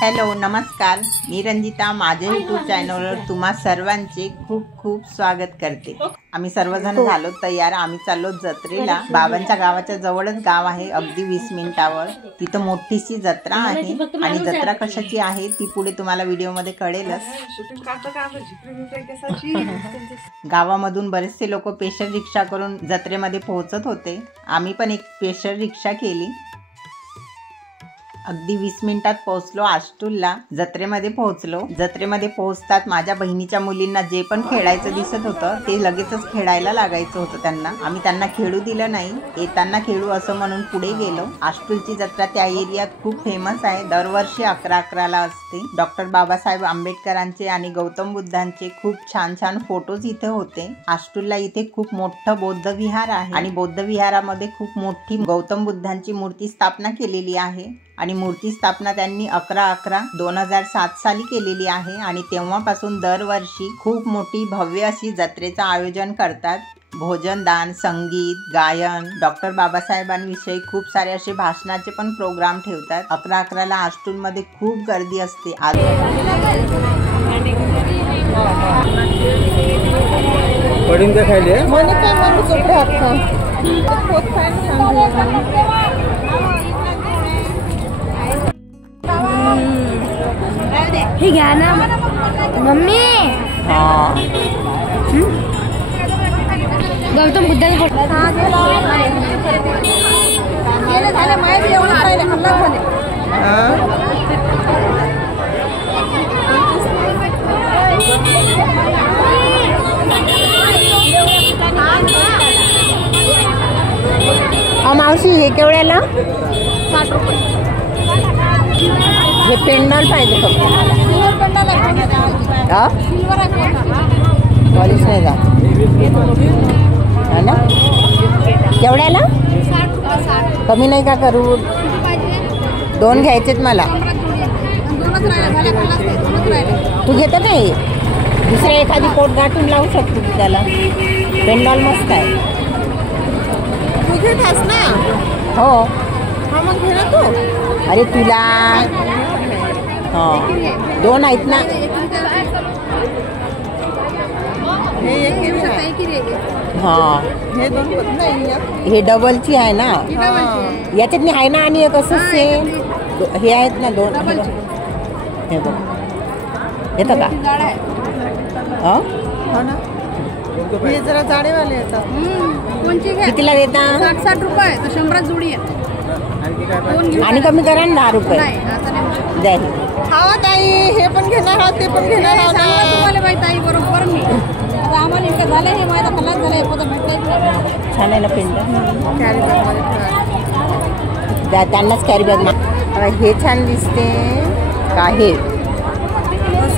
Hello नमस्कार, मी रंजिता माझ्या YouTube चॅनलवर तुम्हा सर्वांचे खूप खूप स्वागत करते। आम्ही सर्वजण झालो तयार, आम्ही चाललो जत्रेला। बाबांच्या गावाच्या जवळच गाव आहे, अगदी 20 मिनिटावर। तिथं मोठीशी जत्रा आहे आणि जत्रा कशाची आहे ती पुढे तुम्हाला व्हिडिओ मध्ये कळेलच। गावामधून बरेचसे लोक स्पेशल रिक्षा करून जत्रेमध्ये पोहोचत होते। आम्ही पण एक स्पेशल रिक्षा केली। अगदी 20 मिनिटात पोहोचलो आष्टूलला। जत्रेमध्ये पोहोचलो। जत्रेमध्ये पोहोचतात माझ्या बहिणीच्या मुलींना जे पण खेळायचं दिसत होतं ते लगेचच खेळायला लागायचं होतं त्यांना। आम्ही त्यांना खेळू दिलं नाही, येताना खेळू असं म्हणून पुढे गेलो। आष्टूलची जत्रा त्या एरियात खूप फेमस आहे, दरवर्षी 11/11ला असते। डॉक्टर बाबासाहेब आंबेडकरांचे आणि गौतम बुद्धांचे खूप छान छान फोटोज इथे होते। आष्टूलला इथे खूप मोठं बौद्ध विहार आहे आणि बौद्ध विहारामध्ये खूप मोठी गौतम बुद्धांची मूर्ती स्थापना केलेली आहे आणि मूर्ती स्थापना त्यांनी 11/11/2007 साली केलेली आहे आणि तेव्हापासून दरवर्षी खूप मोठी भव्य अशी जत्रेचं आयोजन करतात। भोजन दान, संगीत, गायन, डॉक्टर बाबासाहेबांविषयी खूप सारे असे भाषणाचे पण प्रोग्राम ठेवतात। 11/11ला आष्टूलमध्ये खूप गर्दी असते। पडून काय खायले हे घ्या ना मम्मी। गौतम बुद्धाने मावशी हे केवढ्याला? 60 रुपये। हे पेंडल पाहिजे फक्त पॉलिश नाही जा ना। केवढ्याला? कमी नाही का करू? 2 घ्यायचेत मला। तू घेत नाही? दुसऱ्या एखादी कोट गाठून लावू शकतो तू त्याला। पेंडॉल मस्त आहे। तू घेत ना? हो मग घे ना तू। अरे तुला 2 आहेत ना? हे डबलची आहे ना, याच्यात आहे ना। आणि एक असं सेम हे आहेत ना 2। हे बघ येतं का? हे जरा जाडेवाले येतात। कितीला देता? 60 रुपये तर 100 जोडी आहे। आणि कमी करा ना 10 रुपये द्या। हा ताई, हे पण घेणार आहोत, ते पण घेणार आहोत ना। बाई ताई बरोबर मी आता आम्हाला इतकं झालं, हे माझा खलास झालंय पोतं भेटलंय। छान आहे ना पेंडल? कॅरी बॅग द्या त्यांनाच कॅरी बॅग। हे छान दिसते का? हे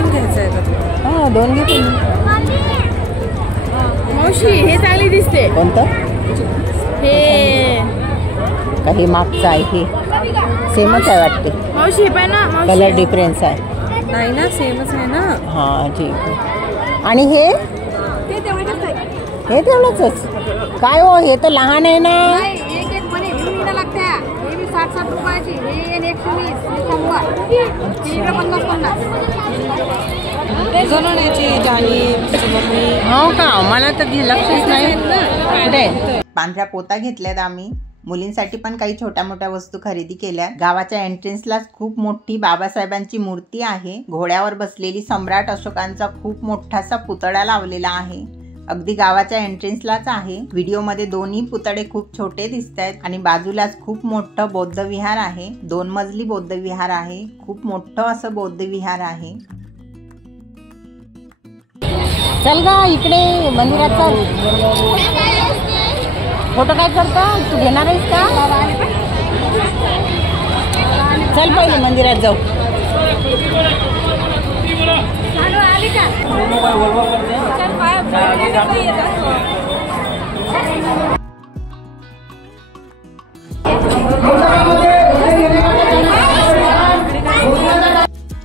घ्यायचं आहे 2 घेते मावशी। हे चांगली दिसते। कोणतं? हे का हे मागचं आहे? हे सेमच आहे वाटते मावशी। हे पाय ना, कलर डिफरन्स आहे नाही ना, सेमच आहे ना। हां ठीक आहे। आणि हे तेवढंच काय हो? हे तर लहान आहे ना। हे बी 60 रुपयाची, हे 120, 50 हो का? मला तर लक्षच नाही। कुठे? पांढऱ्या पोता घेतल्यात आम्ही। मुलींसाठी पण काही छोट्या मोठ्या वस्तू खरेदी केल्या। गावाच्या एंट्रन्सलाच खूप मोठी बाबासाहेबांची मूर्ती आहे। घोड्यावर बसलेली सम्राट अशोकांचा खूप मोठासा पुतळा लावलेला आहे, अगदी गावाच्या एंट्रन्सलाच आहे। व्हिडिओमध्ये दोन्ही पुतळे खूप छोटे दिसतात आणि बाजूलाच खूप मोठं बौद्ध विहार आहे। 2 मजली बौद्ध विहार आहे, खूप मोठं असं बौद्ध विहार आहे। चल गा इकडे मंदिरात चल। फोटो काय करता? तू घेणार आहेस का? चल पहिले मंदिरात जाऊ।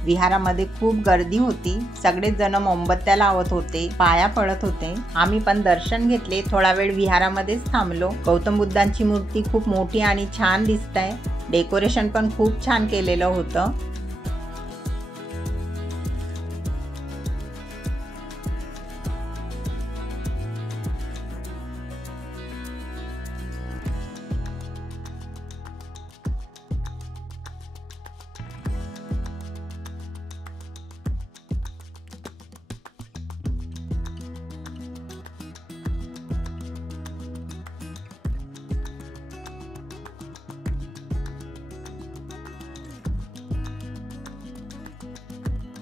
विहारामध्ये खूप गर्दी होती. सगळेच जण मोमबत्त्या लावत होते, पाया पडत होते. आम्ही पण दर्शन घेतले. थोडा वेळ विहारामध्येच थांबलो. गौतम बुद्धांची मूर्ती खूप मोठी आणि छान दिसते. डेकोरेशन पण खूप छान केलेलं होतं.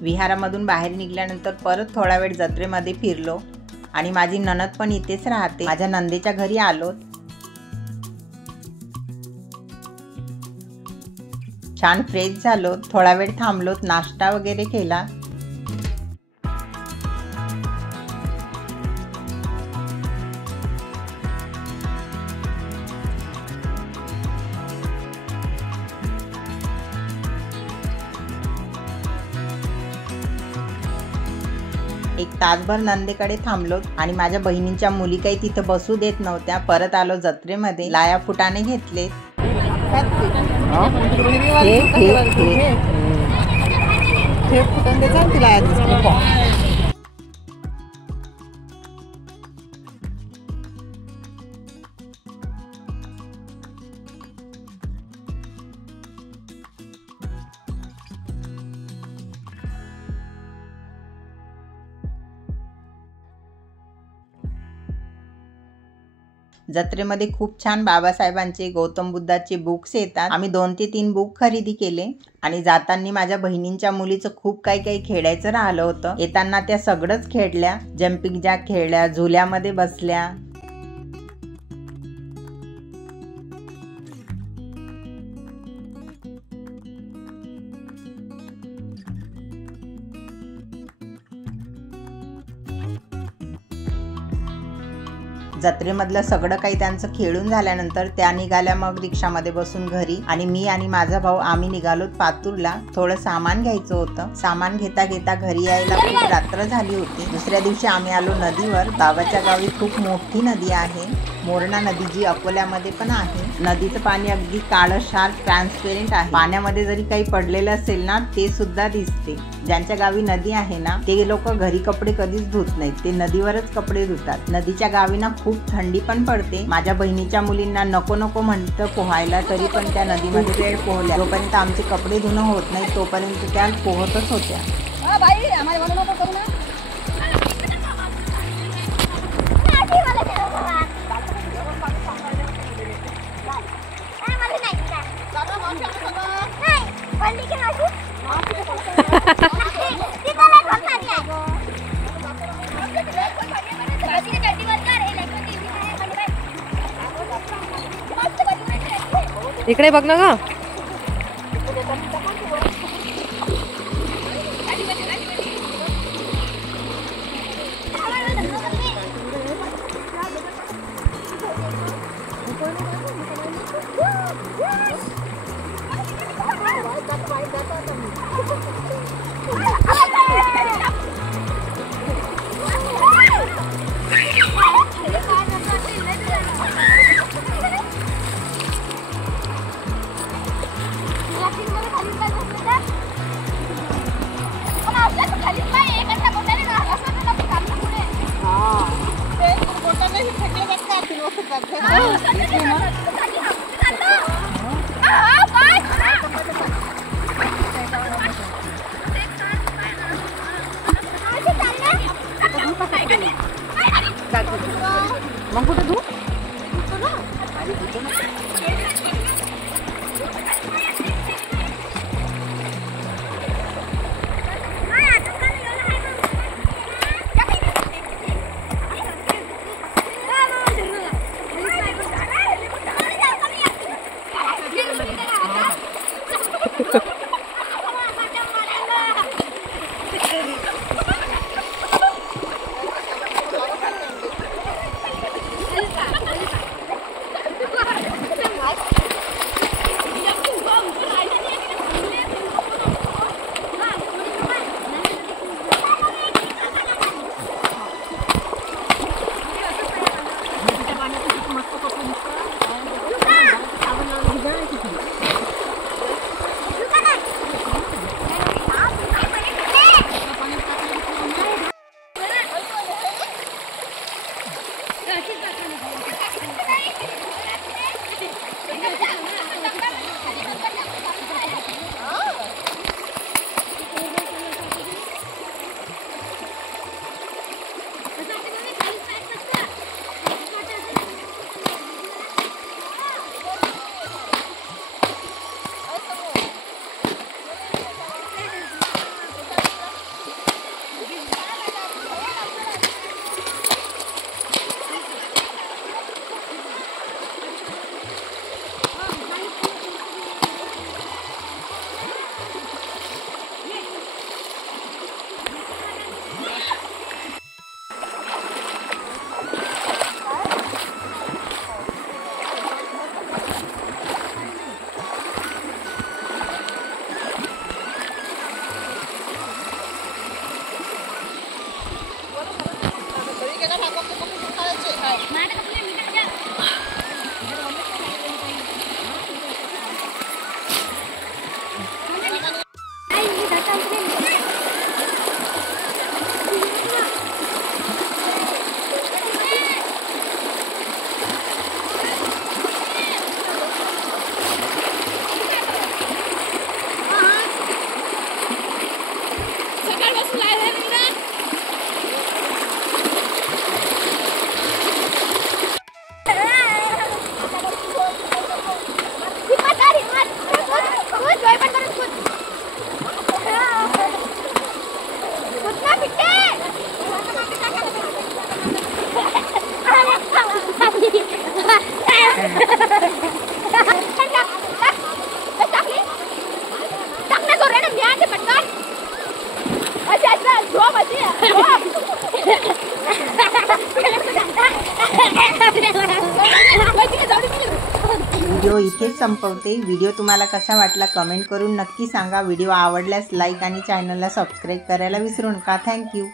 विहारामधून बाहेर निघाल्यानंतर परत थोडा वेळ जत्रेमध्ये फिरलो आणि माझी नणद पण इथेच राहते. माझ्या नंदेच्या घरी आलो. छान फ्रेश झालो. थोडा वेळ थांबलो, नाश्ता वगैरे केला. एक तासभर नंदेकडे थांबलो आणि माझ्या बहिणींच्या मुली काही तिथे बसू देत नव्हत्या. परत आलो जत्रेमध्ये. लाया फुटाणे घेतले. जत्रेमध्ये खूप छान बाबासाहेबांचे, गौतम बुद्धाचे बुक्स येतात. आम्ही 2 ते 3 बुक खरेदी केले आणि जाताना माझ्या बहिणींच्या मुलीचं खूप काही खेळायचं राहिलं होतं. येताना त्या सगळंच खेळल्या. जम्पिंग जॅक खेळल्या, झुल्यामध्ये बसल्या. जत्रेमधलं सगळं काही त्यांचं खेळून झाल्यानंतर त्या निघाल्या मग रिक्षामध्ये बसून घरी आणि मी आणि माझा भाऊ आम्ही निघालो पातूरला. थोडं सामान घ्यायचं होतं. सामान घेता घेता घरी यायला खूप रात्र झाली होती. दुसऱ्या दिवशी आम्ही आलो नदीवर. बाबाच्या गावी खूप मोठी नदी आहे, मोरणा नदी, जी अकोल्यामध्ये पण आहे. नदीचं पाणी अगदी काळशार ट्रान्सपेरेंट आहे. पाण्यामध्ये जरी काही पडलेलं असेल ना ते सुद्धा दिसते. ज्यांच्या गावी नदी आहे ना ते लोक घरी कपडे कधीच धुत नाहीत, ते नदीवरच कपडे धुतात. नदीच्या गावी ना खूप थंडी पण पडते. माझ्या बहिणीच्या मुलींना नको नको म्हणतं पोहायला, तरी पण त्या नदीमध्ये वेळ पोहल्या. जोपर्यंत आमचे कपडे धुणं होत नाही तोपर्यंत त्या पोहतच होत्या. इकडे बघ ना ग. मग कुठे धू? व्हिडिओ इथेच संपवते. व्हिडिओ तुम्हाला कसा वाटला कमेंट करून नक्की सांगा. व्हिडिओ आवडल्यास लाईक आणि चॅनलला सबस्क्राईब करायला विसरू नका. थँक्यू.